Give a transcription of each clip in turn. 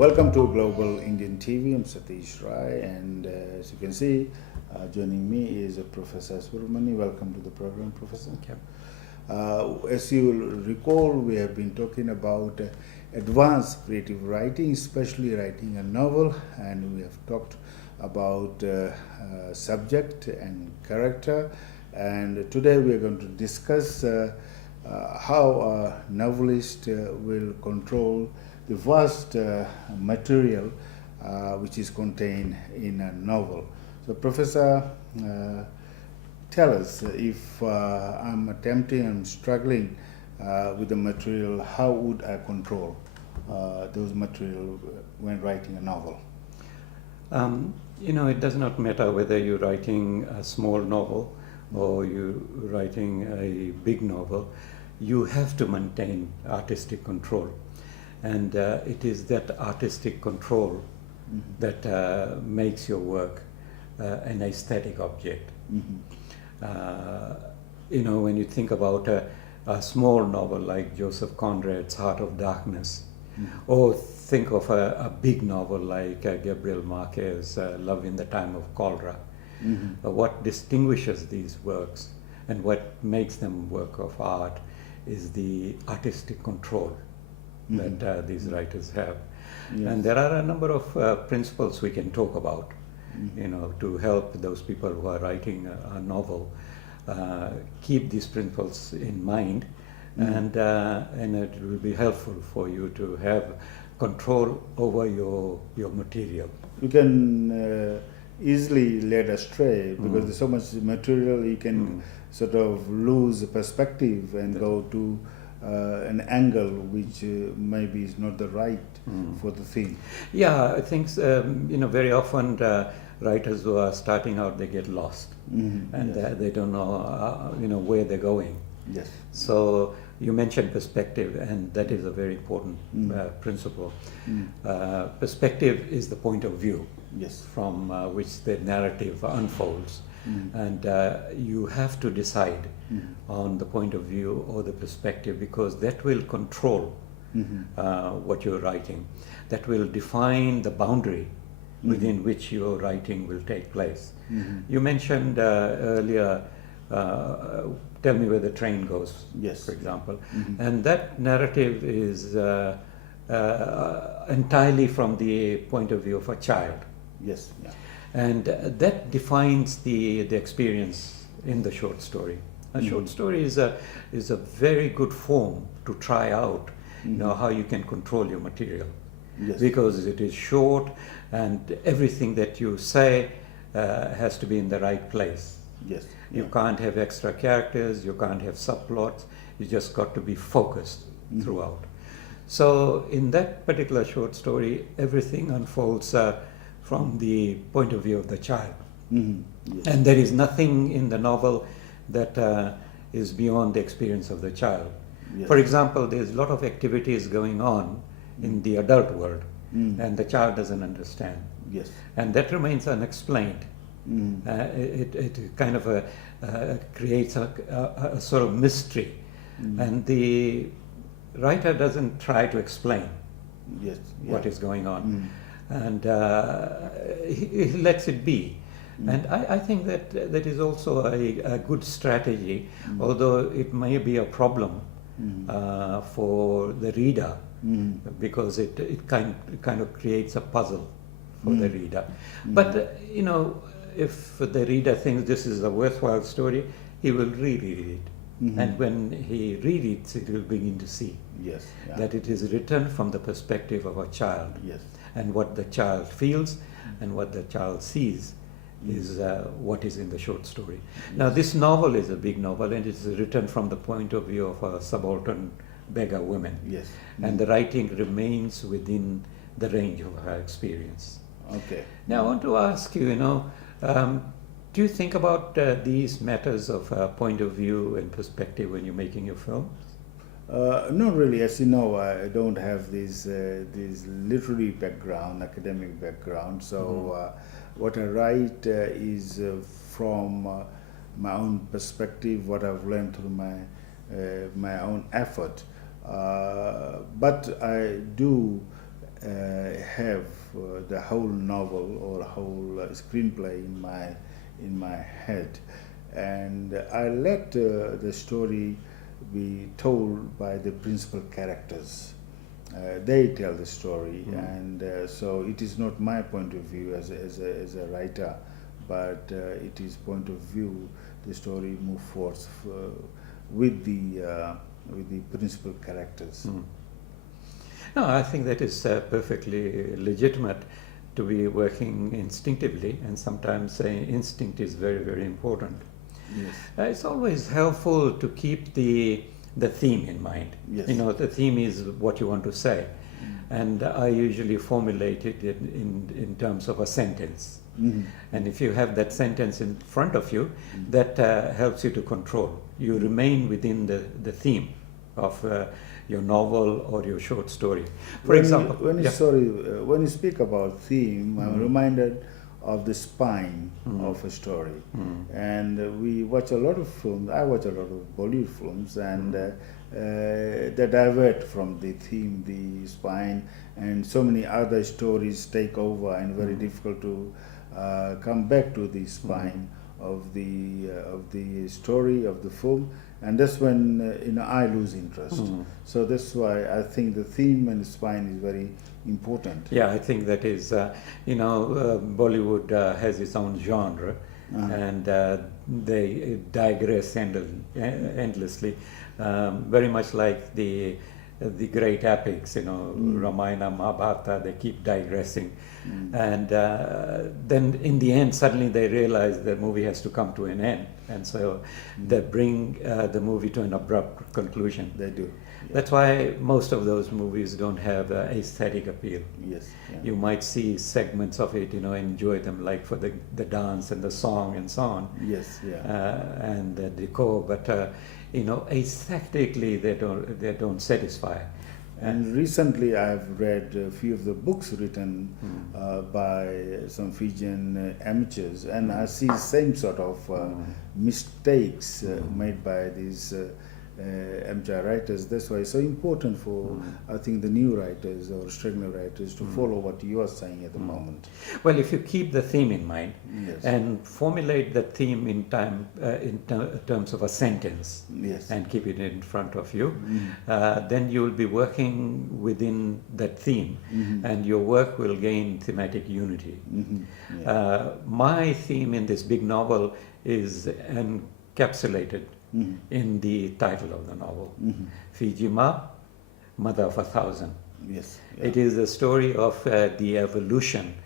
Welcome to Global Indian TV. I'm Satish Rai, and as you can see, joining me is Professor Subramani. Welcome to the program, Professor. Okay. As you will recall, we have been talking about advanced creative writing, especially writing a novel, and we have talked about subject and character. And today we are going to discuss how a novelist will control the vast material which is contained in a novel. So, Professor, tell us, if I'm attempting and struggling with the material, how would I control those material when writing a novel? It does not matter whether you're writing a small novel or you're writing a big novel. You have to maintain artistic control. And it is that artistic control that makes your work an aesthetic object. When you think about a small novel like Joseph Conrad's Heart of Darkness, or think of a big novel like Gabriel Marquez's Love in the Time of Cholera, what distinguishes these works and what makes them work of art is the artistic control that these writers have. Yes. And there are a number of principles we can talk about, to help those people who are writing a novel keep these principles in mind, and it will be helpful for you to have control over your material. You can easily led astray because there's so much material, you can sort of lose perspective and go to an angle which maybe is not the right for the theme. Yeah, I think very often writers who are starting out, they get lost, and Yes. they don't know where they're going. Yes. So you mentioned perspective, and that is a very important principle. Perspective is the point of view Yes. from which the narrative unfolds, and you have to decide on the point of view or the perspective, because that will control what you're writing. That will define the boundary within which your writing will take place. You mentioned earlier, tell me where the train goes, Yes. for example. And that narrative is entirely from the point of view of a child. Yes. Yeah. And that defines the experience in the short story. A short story is a very good form to try out, how you can control your material. Yes. Because it is short, and everything that you say has to be in the right place. Yes. You can't have extra characters, you can't have subplots, you just got to be focused throughout. So in that particular short story, everything unfolds from the point of view of the child. Yes. And there is nothing in the novel that is beyond the experience of the child. Yes. For example, there's a lot of activities going on in the adult world, and the child doesn't understand. Yes. And that remains unexplained. It kind of creates a sort of mystery, and the writer doesn't try to explain Yes. what Yeah. is going on, and he lets it be. And I think that is also a good strategy, although it may be a problem for the reader, because it kind of creates a puzzle for the reader. But if the reader thinks this is a worthwhile story, he will reread it. And when he rereads it, he will begin to see Yes. Yeah. that it is written from the perspective of a child. Yes. And what the child feels and what the child sees is what is in the short story. Now, this novel is a big novel, and it's written from the point of view of a subaltern beggar woman. Yes. And the writing remains within the range of her experience. Okay. Now, I want to ask you, do you think about these matters of point of view and perspective when you're making your films? Not really. As you know, I don't have this literary background, academic background. So what I write is from my own perspective, what I've learned through my own effort. But I do have the whole novel or whole screenplay in my head, and I let the story be told by the principal characters. They tell the story, and so it is not my point of view as a writer, but it is point of view the story move forth with the principal characters. No, I think that is perfectly legitimate to be working instinctively, and sometimes instinct is very, very important. Yes. It's always helpful to keep the theme in mind. Yes. You know, the theme is what you want to say, and I usually formulate it in terms of a sentence. And if you have that sentence in front of you, that helps you to control. You remain within the theme of your novel or your short story. For example, when you speak about theme, I'm reminded of the spine of a story. And we watch a lot of films. I watch a lot of Bollywood films, and they divert from the theme, the spine, and so many other stories take over, and very difficult to come back to the spine of the story of the film, and that's when I lose interest. So that's why I think the theme and the spine is very important. Yeah, I think that is, Bollywood has its own genre, and they digress endlessly, very much like the great epics, Ramayana, Mahabharata. They keep digressing, and then in the end, suddenly they realize the movie has to come to an end, and so they bring the movie to an abrupt conclusion. They do. That's why most of those movies don't have aesthetic appeal. Yes. Yeah. You might see segments of it, enjoy them, like for the dance and the song and so on. Yes. Yeah. And the decor, but aesthetically they don't satisfy. And recently, I've read a few of the books written by some Fijian amateurs, and I see same sort of mistakes made by these amateur writers. That's why it's so important for I think the new writers or struggling writers to follow what you are saying at the moment. Well, if you keep the theme in mind, Yes. and formulate the theme in terms of a sentence, Yes. and keep it in front of you, then you will be working within that theme, and your work will gain thematic unity. Yeah. My theme in this big novel is encapsulated in the title of the novel, Fiji Ma, Mother of 1,000. Yes. It is a story of the evolution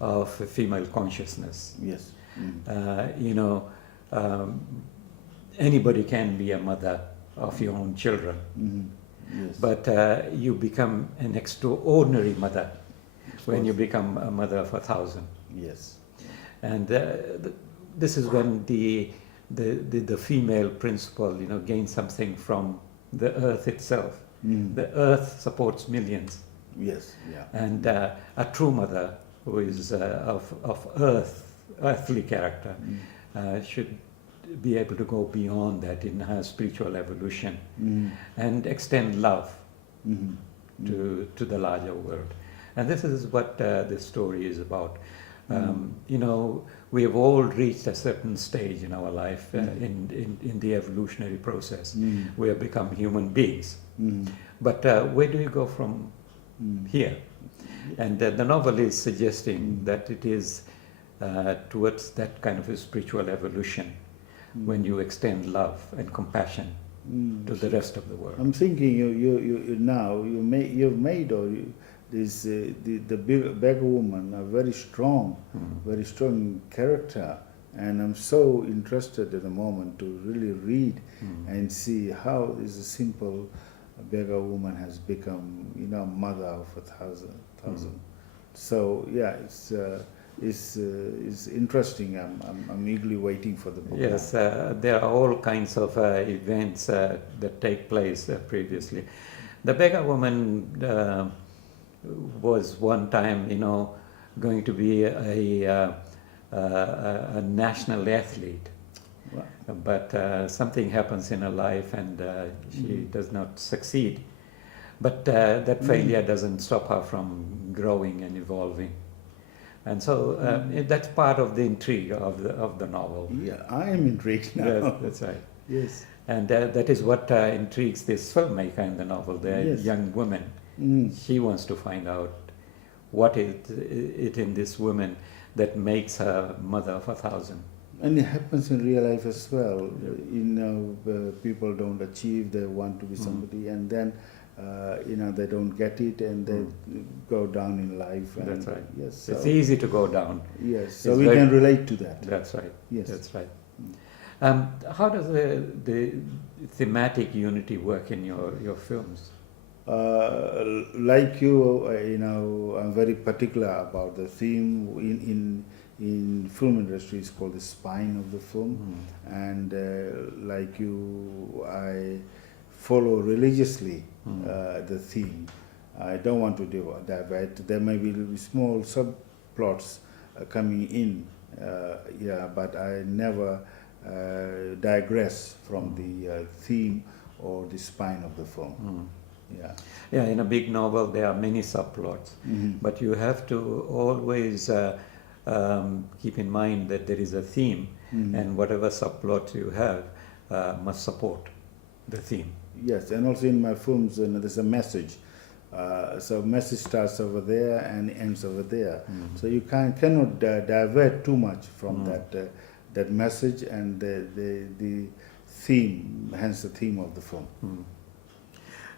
of female consciousness. Yes. Anybody can be a mother of your own children, Yes. but you become an extraordinary mother when you become a mother of 1,000. Yes. And this is when the female principle, gains something from the earth itself. The earth supports millions, Yes. Yeah. and a true mother who is of earthly character should be able to go beyond that in her spiritual evolution and extend love to the larger world. And this is what this story is about. We have all reached a certain stage in our life in the evolutionary process. We have become human beings. But where do you go from here? And the novel is suggesting that it is towards that kind of a spiritual evolution when you extend love and compassion to the rest of the world. I'm thinking you've made the beggar woman a very strong character, and I'm so interested at the moment to really read and see how this simple beggar woman has become mother of 1,000. So yeah, it's interesting. I'm eagerly waiting for the book. Yes, there are all kinds of events that take place previously. The beggar woman was one time, going to be a national athlete. Wow. But something happens in her life, and she does not succeed. But that failure doesn't stop her from growing and evolving. And so that's part of the intrigue of the novel. Yeah, I am intrigued now. Yes, that's right. Yes. And that is what intrigues this filmmaker in the novel, the Yes. young woman. She wants to find out what is it in this woman that makes her mother of 1,000. And it happens in real life as well. People don't achieve, they want to be somebody, and then they don't get it, and they go down in life. And That's right. Yes. So, It's easy to go down. yes. So It's we very- can relate to that. That's right. Yes. That's right. How does the thematic unity work in your films? Like you, I'm very particular about the theme in film industry. It's called the spine of the film, and like you, I follow religiously the theme. I don't want to divert. There may be small subplots coming in, but I never digress from the theme or the spine of the film. Yeah. Yeah, in a big novel there are many subplots, but you have to always keep in mind that there is a theme, and whatever subplot you have must support the theme. Yes, and also in my films, there's a message. So message starts over there and ends over there. So you cannot divert too much from that message and the theme, hence the theme of the film.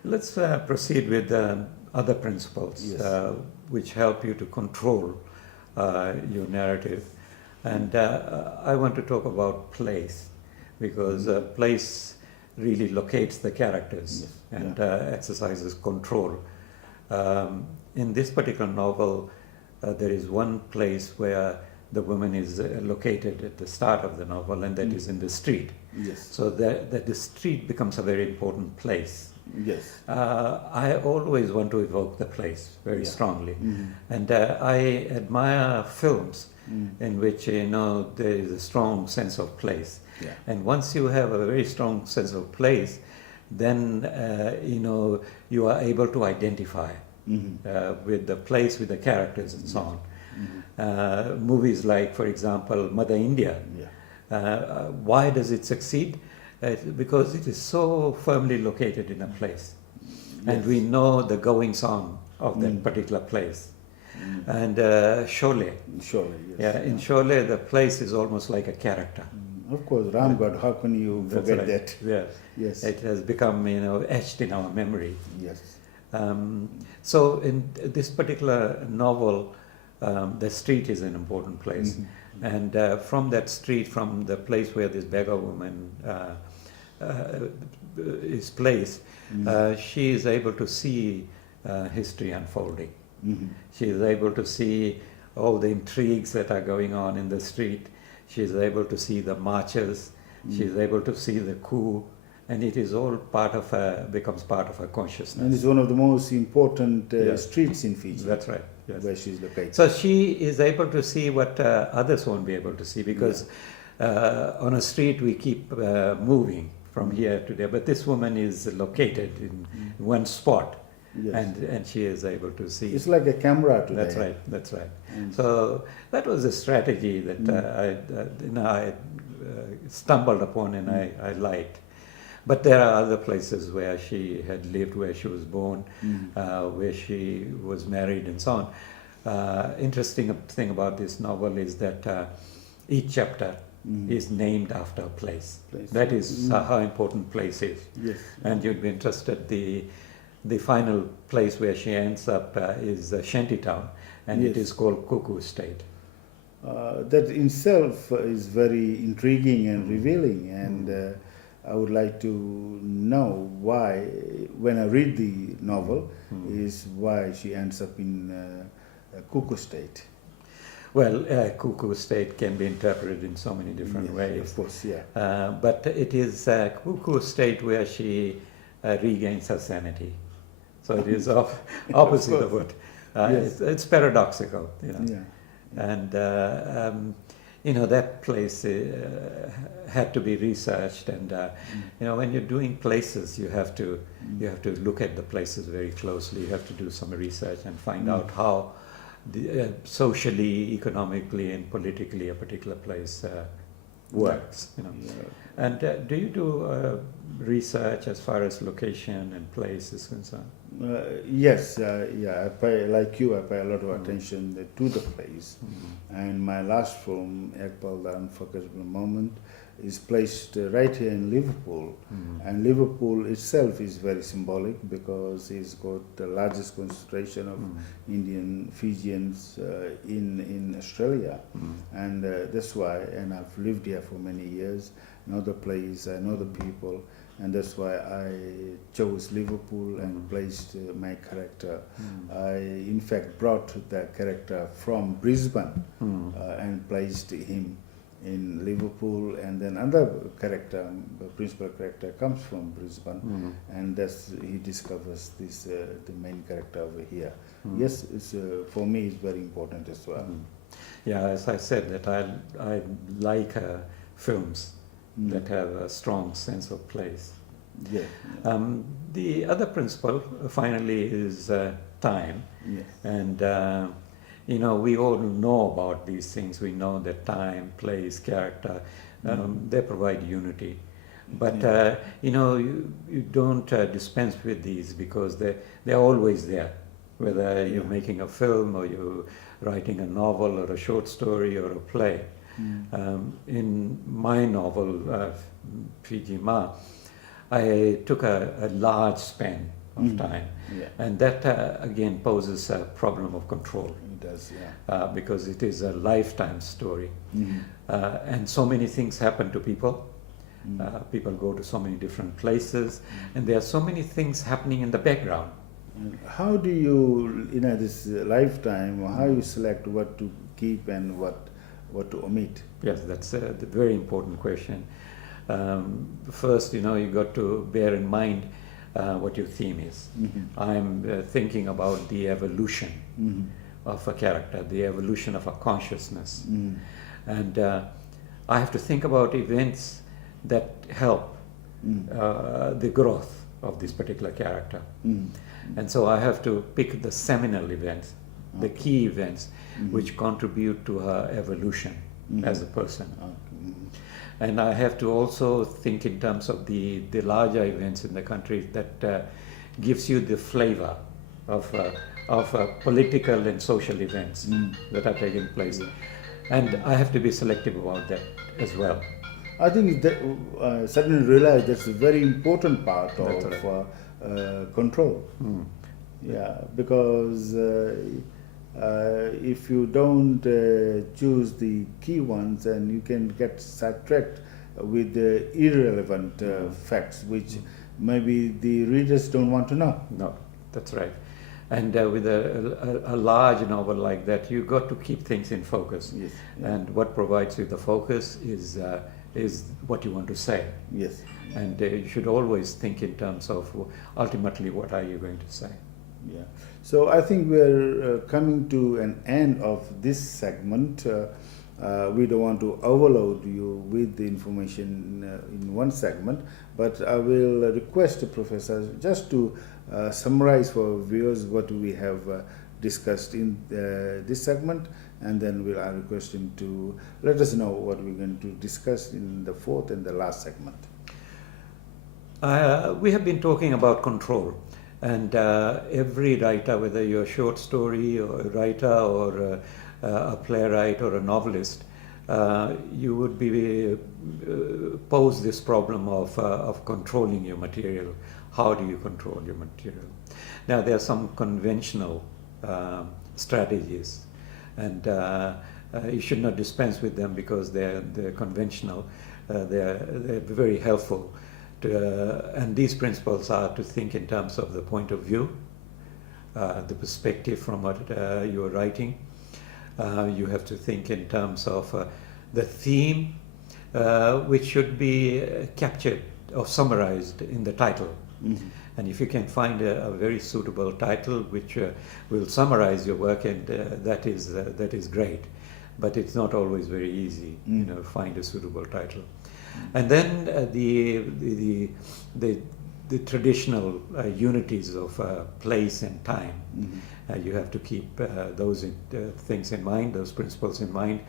Let's proceed with other principles Yes. which help you to control your narrative. And I want to talk about place, because place really locates the characters Yes. and exercises control. In this particular novel, there is one place where the woman is located at the start of the novel, and that is in the street. Yes. So that the street becomes a very important place. Yes. I always want to evoke the place very strongly, and I admire films in which there is a strong sense of place. Yeah. And once you have a very strong sense of place, then you are able to identify with the place, with the characters, and so on. Movies like, for example, Mother India. Yeah. Why does it succeed? Because it is so firmly located in a place, and we know the goings on of that particular place. And Sholay, Surely, yes. yeah, in Sholay, the place is almost like a character. Of course, Ramgad, how can you That's forget right. that? Yes, Yes. it has become etched in our memory. Yes. So in this particular novel, the street is an important place, and from that street, from the place where this beggar woman is placed, she is able to see history unfolding. She is able to see all the intrigues that are going on in the street. She is able to see the marches. She is able to see the coup, and it is all becomes part of her consciousness. And it's one of the most important Yes. streets in Fiji, That's right. Yes. where she's located. So she is able to see what others won't be able to see, because on a street we keep moving from here to there, but this woman is located in one spot, Yes. and she is able to see. It's like a camera today. That's right. That's right. So that was a strategy that I stumbled upon, and I liked. But there are other places where she had lived, where she was born, where she was married, and so on. Interesting thing about this novel is that each chapter is named after a place. Place. That is how important place is. Yes. And you'd be interested, the final place where she ends up is Shantytown, and it Yes. is called Cuckoo State. That in itself is very intriguing and revealing, and I would like to know why, when I read the novel, is why she ends up in Cuckoo State. Well, Cuckoo State can be interpreted in so many different Yes, ways. Of course, yeah. But it is Cuckoo State where she regains her sanity. So it is opposite of what. Yes. It's paradoxical, Yeah. And that place had to be researched, and when you're doing places, you have to look at the places very closely. You have to do some research and find out how socially, economically, and politically a particular place works. Yeah. And do you do research as far as location and place is concerned? Yes, I pay, like you, I pay a lot of attention to the place. And my last film, Ekbal, The Unforgettable Moment, is placed right here in Liverpool. And Liverpool itself is very symbolic because it's got the largest concentration of Indian Fijians in Australia. And that's why, and I've lived here for many years, know the place, I know the people, and that's why I chose Liverpool and placed my character. I, in fact, brought the character from Brisbane and placed him in Liverpool, and then another character, the principal character, comes from Brisbane, and that's he discovers this the main character over here. Yes, it's for me it's very important as well. Yeah, as I said, that I like films that have a strong sense of place. Yeah. The other principle, finally, is time. Yes. And we all know about these things. We know that time, place, character, they provide unity. But you don't dispense with these because they're always there. Whether you're making a film or you're writing a novel or a short story or a play. In my novel, Fiji Ma, I took a large span of time, and that again poses a problem of control. It does, yeah. Because it is a lifetime story, and so many things happen to people. People go to so many different places, and there are so many things happening in the background. How do you, this lifetime, how you select what to keep and what to omit? Yes, that's a very important question. First, you got to bear in mind what your theme is. I'm thinking about the evolution of a character, the evolution of a consciousness. And I have to think about events that help the growth of this particular character. And so I have to pick the seminal events, the key events, which contribute to her evolution as a person. And I have to also think in terms of the larger events in the country that gives you the flavor of political and social events that are taking place. And I have to be selective about that as well. I think that I suddenly realized that's a very important part of control. Yeah, because if you don't choose the key ones, and you can get sidetracked with the irrelevant facts, which maybe the readers don't want to know. No, that's right. And with a large novel like that, you got to keep things in focus. Yes. And what provides you the focus is what you want to say. Yes. And you should always think in terms of ultimately what are you going to say. Yeah. So I think we're coming to an end of this segment. We don't want to overload you with the information in one segment, but I will request the professor just to summarize for viewers what we have discussed in this segment, and then I'll request him to let us know what we're going to discuss in the fourth and the last segment. We have been talking about control, and every writer, whether you're a short story or a writer or a playwright or a novelist, you would be pose this problem of controlling your material. How do you control your material? Now, there are some conventional strategies, and you should not dispense with them because they're conventional. They're very helpful. And these principles are to think in terms of the point of view, the perspective from what you're writing. You have to think in terms of the theme, which should be captured or summarized in the title. And if you can find a very suitable title which will summarize your work, and that is great. but it's not always very easy, to find a suitable title. And then the traditional unities of place and time. You have to keep those things in mind, those principles in mind.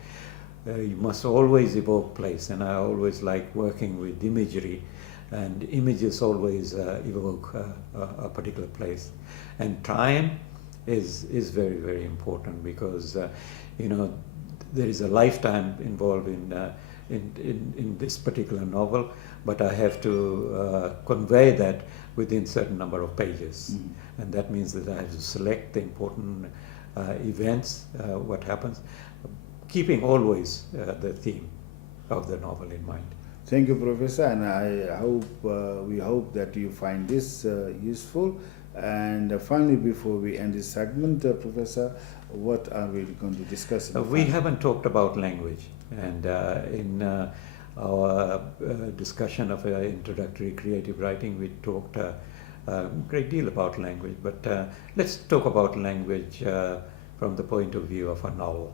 You must always evoke place, and I always like working with imagery, and images always evoke a particular place. And time is very, very important, because there is a lifetime involved in this particular novel, but I have to convey that within certain number of pages. And that means that I have to select the important events, what happens, keeping always the theme of the novel in mind. Thank you, Professor, and we hope that you find this useful. And finally, before we end this segment, Professor, what are we going to discuss? We haven't talked about language, and in our discussion of introductory creative writing, we talked a great deal about language, but let's talk about language from the point of view of a novel.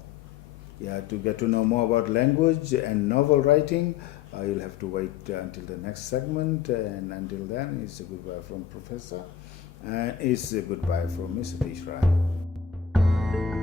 Yeah, to get to know more about language and novel writing, you'll have to wait until the next segment, and until then, it's a goodbye from Professor, and it's a goodbye from Ms. Satish Rai.